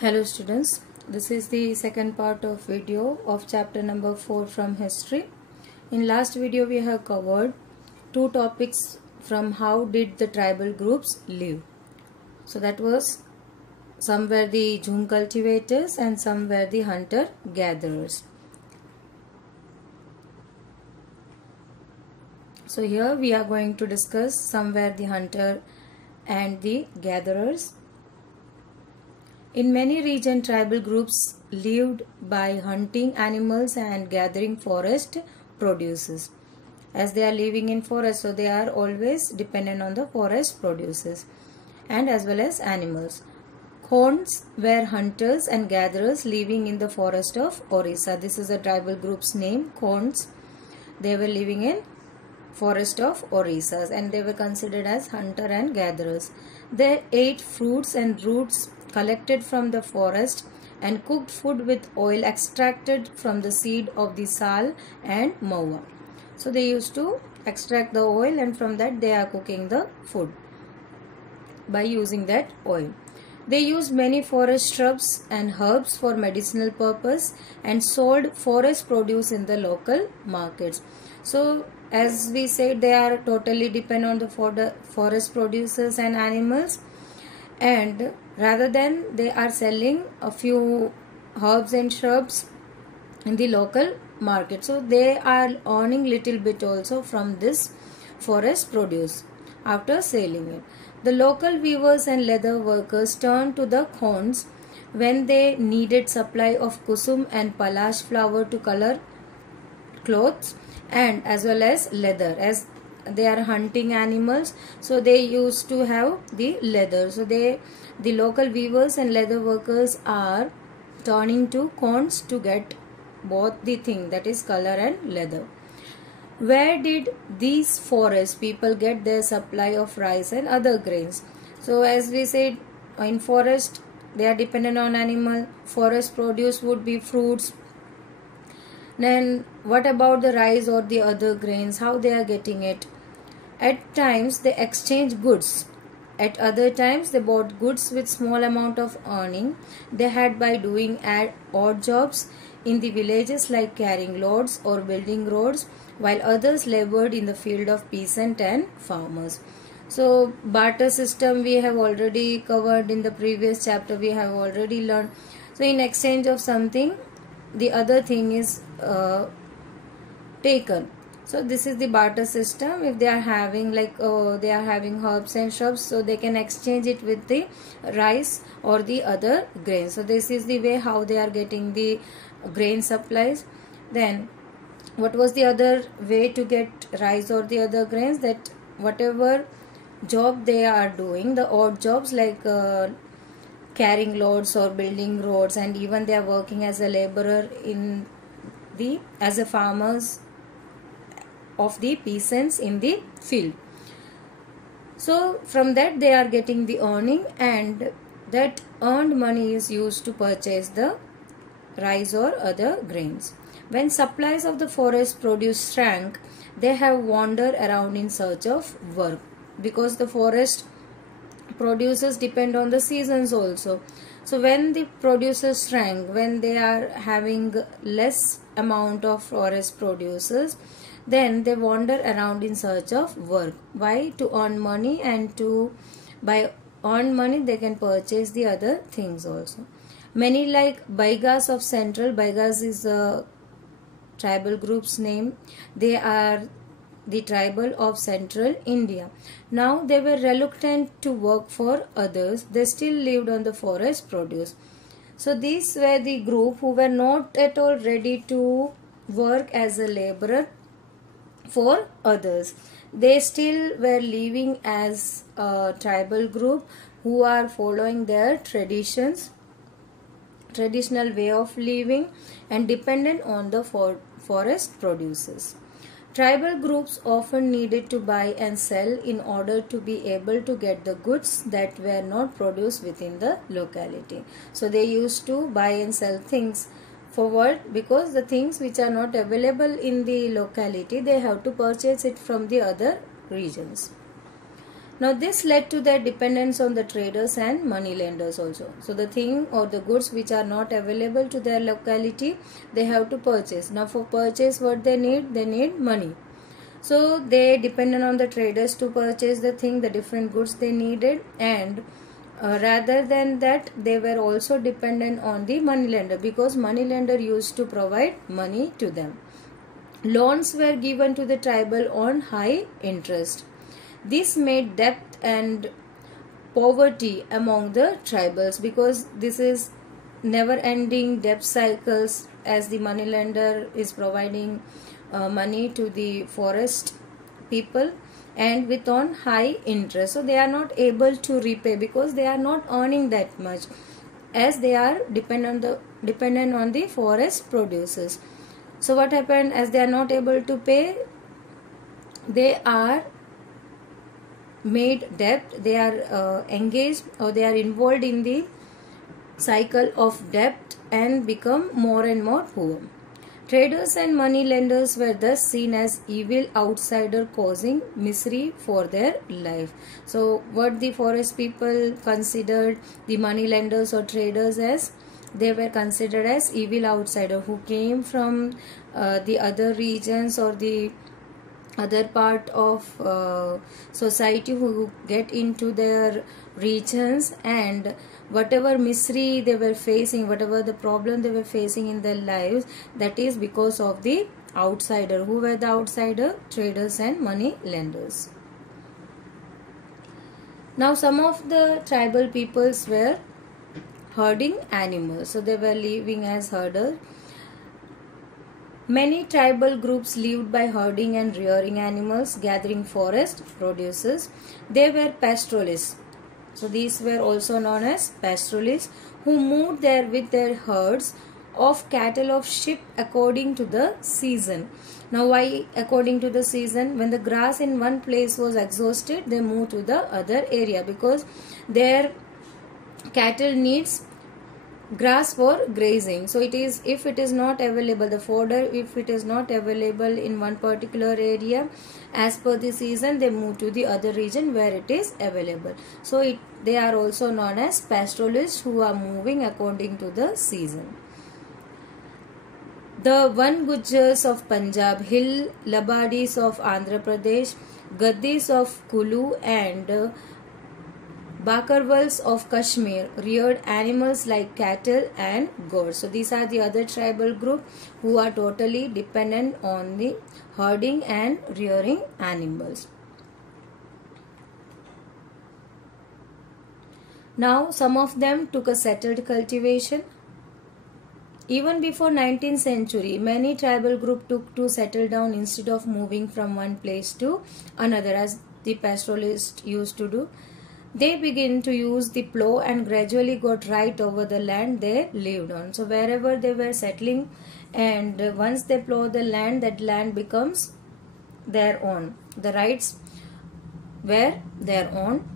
Hello students, this is the second part of video of chapter number 4 from history. In last video we have covered two topics from how did the tribal groups live. So that was some were the Jhum cultivators and some were the hunter gatherers. So here we are going to discuss some were the hunter and the gatherers. In many regions, tribal groups lived by hunting animals and gathering forest produces. As they are living in forest, so they are always dependent on the forest produces and as well as animals. Khonds were hunters and gatherers living in the forest of Orissa. This is a tribal group's name, Khonds. They were living in forest of Orissa and they were considered as hunter and gatherers. They ate fruits and roots collected from the forest and cooked food with oil extracted from the seed of the sal and maua. So they used to extract the oil and from that they are cooking the food by using that oil. They used many forest shrubs and herbs for medicinal purpose and sold forest produce in the local markets. So as we said, they are totally dependent on the forest producers and animals, and rather than they are selling a few herbs and shrubs in the local market, so they are earning little bit also from this forest produce after selling it. The local weavers and leather workers turned to the Khonds when they needed supply of kusum and palash flower to color clothes and as well as leather. As they are hunting animals, so they used to have the leather. So the local weavers and leather workers are turning to Khonds to get both the thing, that is color and leather. Where did these forest people get their supply of rice and other grains? So as we said, in forest they are dependent on animal. Forest produce would be fruits. Then what about the rice or the other grains? How they are getting it? At times they exchange goods. At other times they bought goods with small amount of earning they had by doing odd jobs in the villages like carrying loads or building roads, while others labored in the field of peasant and farmers. So barter system we have already covered in the previous chapter, we have already learned. So in exchange of something, the other thing is taken. So this is the barter system. If they are having they are having herbs and shrubs, so they can exchange it with the rice or the other grains. So this is the way how they are getting the grain supplies. Then what was the other way to get rice or the other grains? That whatever job they are doing, the odd jobs like carrying loads or building roads, and even they are working as a laborer in the as a farmers of the peasants in the field. So from that they are getting the earning, and that earned money is used to purchase the rice or other grains. When supplies of the forest produce shrank, they have wandered around in search of work, because the forest producers depend on the seasons also. So when the producers shrank, when they are having less amount of forest producers, then they wander around in search of work. Why? To earn money, and by earn money they can purchase the other things also. Many like Baigas of Central, Baigas is a tribal group's name. They are the tribal of Central India. Now they were reluctant to work for others. They still lived on the forest produce. So these were the group who were not at all ready to work as a laborer for others. They still were living as a tribal group who are following their traditions, traditional way of living, and dependent on the forest producers. Tribal groups often needed to buy and sell in order to be able to get the goods that were not produced within the locality. So they used to buy and sell things forward, because the things which are not available in the locality, they have to purchase it from the other regions. Now this led to their dependence on the traders and money lenders also. So the thing or the goods which are not available to their locality, they have to purchase. Now for purchase what they need money. So they depended on the traders to purchase the different goods they needed, and rather than that they were also dependent on the money lender, because money lender used to provide money to them. Loans were given to the tribal on high interest. This made debt and poverty among the tribals, because this is never ending debt cycles, as the money lender is providing money to the forest people and with on high interest. So they are not able to repay because they are not earning that much, as they are dependent on the forest producers. So what happened, as they are not able to pay, they are made debt, they are engaged or they are involved in the cycle of debt and become more and more poor. Traders and money lenders were thus seen as evil outsider causing misery for their life. So what the forest people considered the money lenders or traders as, they were considered as evil outsider who came from the other regions or the other part of society, who get into their regions, and whatever misery they were facing, whatever the problem they were facing in their lives, that is because of the outsider. Who were the outsider? Traders and money lenders. Now some of the tribal peoples were herding animals, so they were living as herders. Many tribal groups lived by herding and rearing animals, gathering forest produces. They were pastoralists. So these were also known as pastoralists, who moved there with their herds of cattle of sheep according to the season. Now why according to the season? When the grass in one place was exhausted, they moved to the other area, because their cattle needs grass for grazing. So it is, if it is not available, the fodder, if it is not available in one particular area as per the season, they move to the other region where it is available. So they are also known as pastoralists, who are moving according to the season. The Van Gujars of Punjab, Hill Labadis of Andhra Pradesh, Gaddis of Kulu and Bakarwals of Kashmir reared animals like cattle and goats. So these are the other tribal group who are totally dependent on the herding and rearing animals. Now some of them took a settled cultivation. Even before 19th century, many tribal groups took to settle down instead of moving from one place to another, as the pastoralists used to do. They began to use the plow and gradually got right over the land they lived on. So wherever they were settling, and once they plow the land, that land becomes their own. The rights were their own,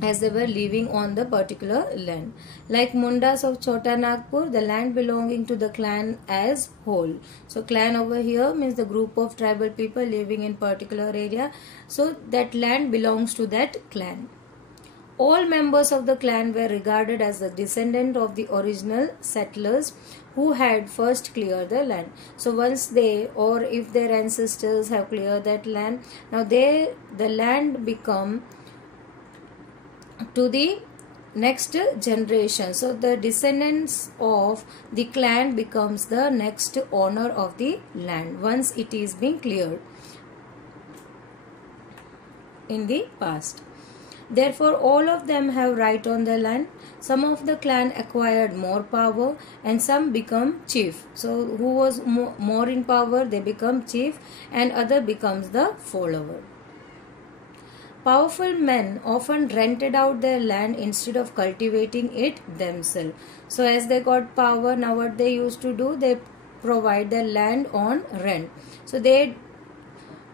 as they were living on the particular land. Like Mundas of Chota Nagpur, the land belonging to the clan as whole. So clan over here means the group of tribal people living in particular area. So that land belongs to that clan. All members of the clan were regarded as the descendant of the original settlers who had first cleared the land. So once they, or if their ancestors have cleared that land, now the land become to the next generation. So the descendants of the clan becomes the next owner of the land once it is being cleared in the past. Therefore, all of them have right on the land. Some of the clan acquired more power and some become chief. So who was more in power, they become chief, and other becomes the follower. Powerful men often rented out their land instead of cultivating it themselves. So as they got power, now what they used to do, they provide their land on rent. So they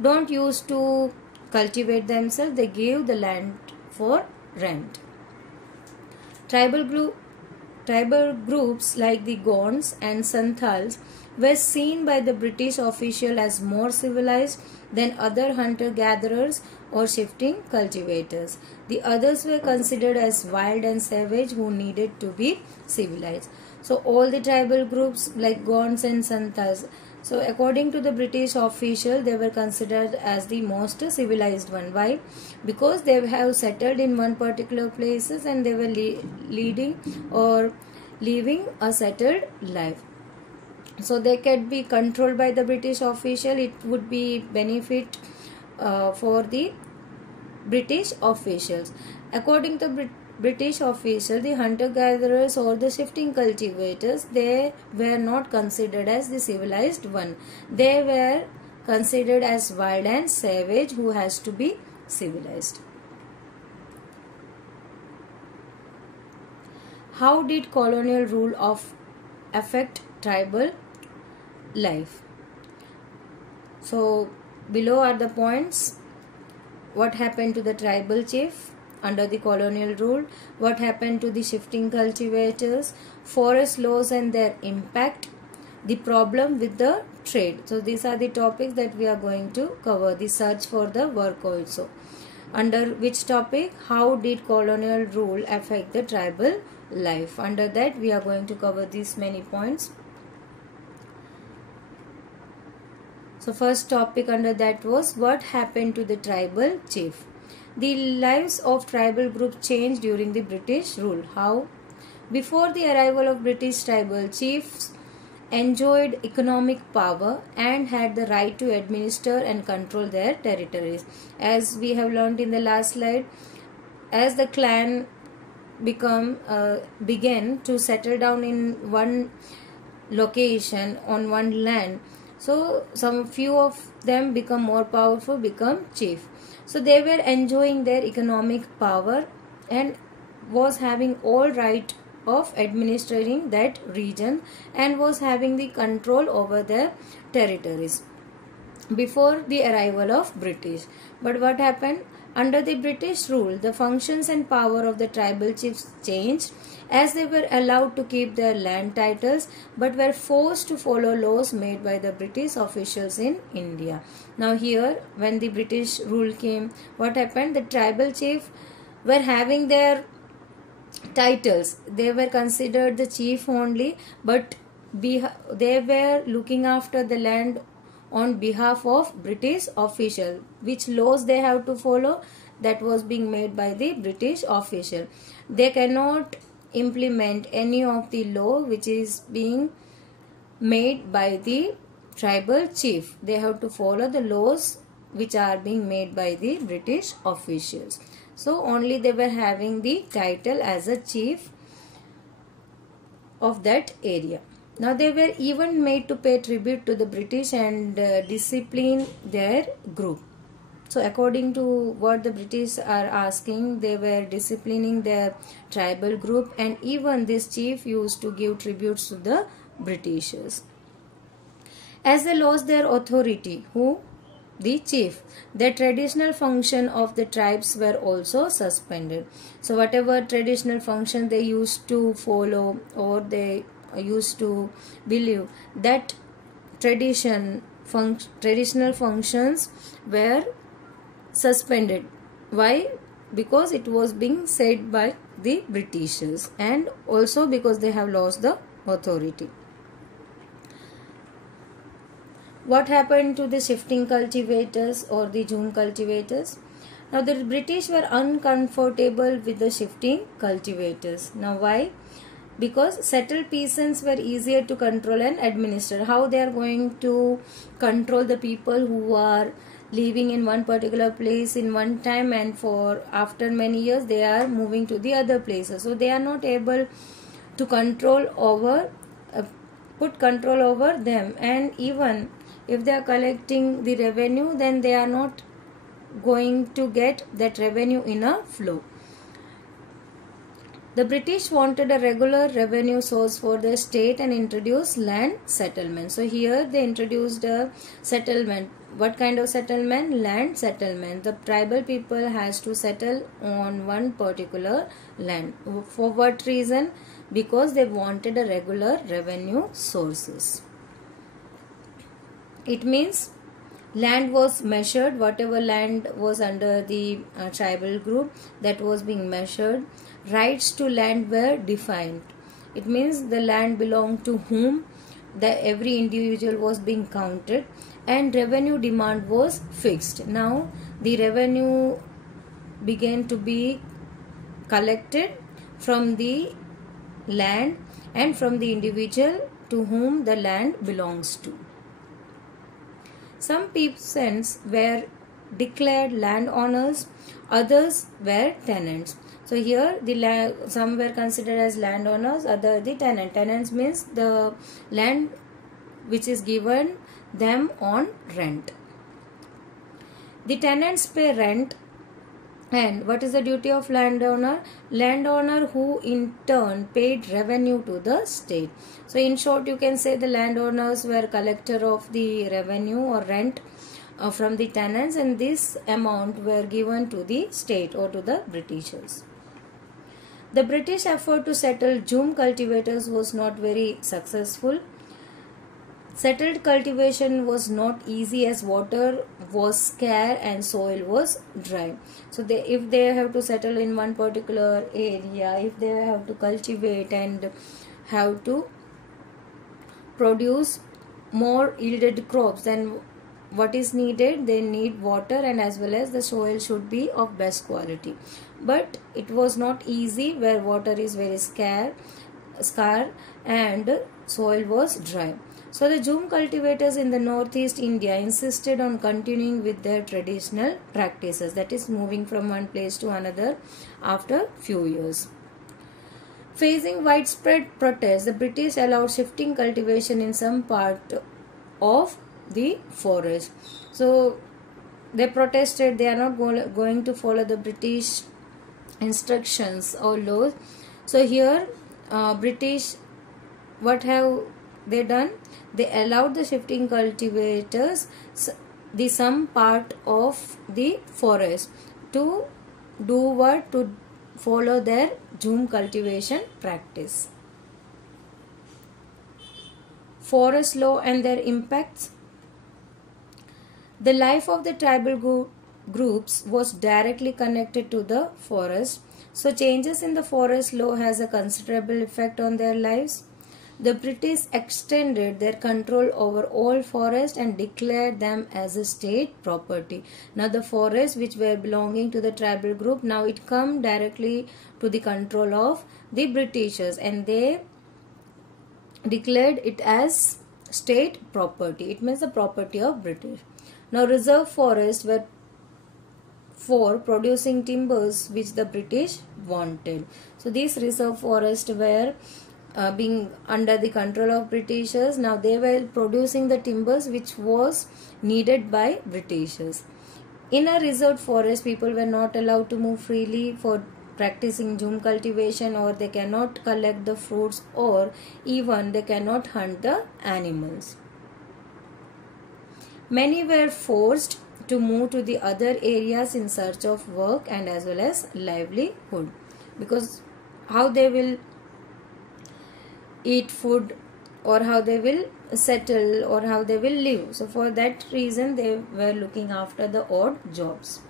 don't used to cultivate themselves, they give the land for rent. Tribal groups like the Gonds and Santhals were seen by the British official as more civilized than other hunter-gatherers or shifting cultivators. The others were considered as wild and savage who needed to be civilized. So all the tribal groups like Gonds and Santhals, so according to the British official, they were considered as the most civilized one. Why? Because they have settled in one particular places and they were leading or living a settled life. So they can be controlled by the British official. It would be benefit for the British officials. According to British official, the hunter-gatherers or the shifting cultivators, they were not considered as the civilized one. They were considered as wild and savage who has to be civilized. How did colonial rule affect tribal life? So below are the points. What happened to the tribal chief under the colonial rule? What happened to the shifting cultivators? Forest laws and their impact. The problem with the trade. So these are the topics that we are going to cover. The search for the work also. Under which topic? How did colonial rule affect the tribal life? Under that we are going to cover these many points. So first topic under that was what happened to the tribal chief. The lives of tribal groups changed during the British rule. How? Before the arrival of British, tribal chiefs enjoyed economic power and had the right to administer and control their territories. As we have learned in the last slide, as the clan began to settle down in one location on one land, so some few of them become more powerful, become chief. So they were enjoying their economic power and was having all right of administering that region and was having the control over their territories before the arrival of British. But what happened? Under the British rule, the functions and power of the tribal chiefs changed as they were allowed to keep their land titles but were forced to follow laws made by the British officials in India. Now here, when the British rule came, what happened? The tribal chiefs were having their titles. They were considered the chief only, but they were looking after the land on behalf of British official. Which laws they have to follow? That was being made by the British official. They cannot implement any of the law which is being made by the tribal chief. They have to follow the laws which are being made by the British officials. So only they were having the title as a chief of that area. Now they were even made to pay tribute to the British and discipline their group. So according to what the British are asking, they were disciplining their tribal group, and even this chief used to give tributes to the Britishers. As they lost their authority, who? The chief, the traditional function of the tribes were also suspended. So whatever traditional function they used to follow or they used to believe, that traditional functions were suspended. Why? Because it was being said by the Britishers, and also because they have lost the authority. What happened to the shifting cultivators or the Jhum cultivators? Now the British were uncomfortable with the shifting cultivators. Now why? Because settled peasants were easier to control and administer. How they are going to control the people who are living in one particular place in one time, and for after many years they are moving to the other places. So they are not able to control over, put control over them, and even if they are collecting the revenue, then they are not going to get that revenue in a flow. The British wanted a regular revenue source for the state and introduced land settlement. So here they introduced a settlement. What kind of settlement? Land settlement. The tribal people has to settle on one particular land. For what reason? Because they wanted a regular revenue sources. It means Land was measured, whatever land was under the tribal group, that was being measured. Rights to land were defined. It means the land belonged to whom, that every individual was being counted, and revenue demand was fixed. Now the revenue began to be collected from the land and from the individual to whom the land belongs to. Some peasants were declared landowners, others were tenants. So here some were considered as landowners, other the tenant. Tenants means the land which is given them on rent. The tenants pay rent. And what is the duty of landowner? Landowner who in turn paid revenue to the state. So in short, you can say the landowners were collector of the revenue or rent from the tenants, and this amount were given to the state or to the Britishers. The British effort to settle jhum cultivators was not very successful. Settled cultivation was not easy as water was scarce and soil was dry. So if they have to settle in one particular area, if they have to cultivate and have to produce more yielded crops, then what is needed? They need water, and as well as the soil should be of best quality. But it was not easy where water is very scarce and soil was dry. So the jhum cultivators in the northeast India insisted on continuing with their traditional practices, that is moving from one place to another after few years. Facing widespread protests, the British allowed shifting cultivation in some part of the forest. So they protested, they are not going to follow the British instructions or laws. So here British, what have they done? They allowed the shifting cultivators the some part of the forest to do what? To follow their jhum cultivation practice. Forest law and their impacts. The life of the tribal groups was directly connected to the forest. So changes in the forest law has a considerable effect on their lives. The British extended their control over all forests and declared them as a state property. Now the forests which were belonging to the tribal group, now it come directly to the control of the Britishers, and they declared it as state property. It means the property of British. Now reserve forests were for producing timbers which the British wanted. So these reserve forests were being under the control of Britishers. Now they were producing the timbers which was needed by Britishers. In a reserved forest, people were not allowed to move freely for practicing jhum cultivation, or they cannot collect the fruits, or even they cannot hunt the animals. Many were forced to move to the other areas in search of work and as well as livelihood, because how they will eat food, or how they will settle, or how they will live. So for that reason they were looking after the odd jobs.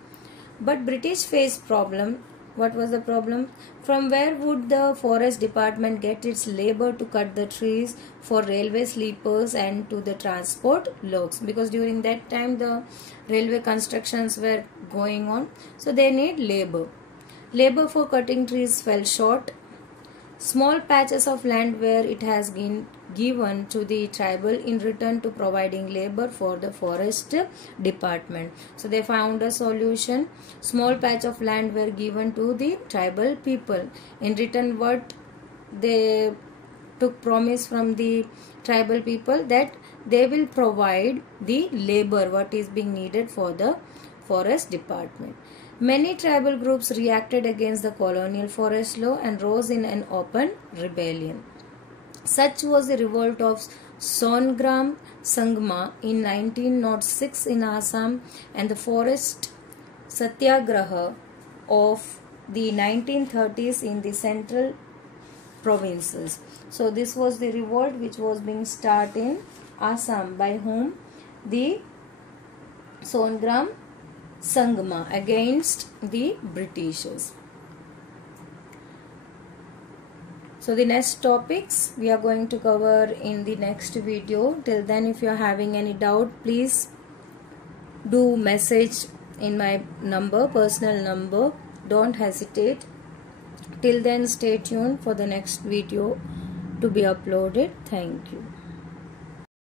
But British faced problem. What was the problem? From where would the forest department get its labor to cut the trees for railway sleepers and to the transport logs? Because during that time the railway constructions were going on, so they need labor. Labor for cutting trees fell short. Small patches of land where it has been given to the tribal in return to providing labor for the forest department. So they found a solution. Small patch of land were given to the tribal people. In return, what they took promise from the tribal people, that they will provide the labor what is being needed for the forest department. Many tribal groups reacted against the colonial forest law and rose in an open rebellion. Such was the revolt of Songram Sangma in 1906 in Assam, and the forest Satyagraha of the 1930s in the central provinces. So this was the revolt which was being started in Assam. By whom? The Songram Sangma against the Britishers. So the next topics we are going to cover in the next video. Till then, if you are having any doubt, please do message in my number, personal number. Don't hesitate. Till then, stay tuned for the next video to be uploaded. Thank you.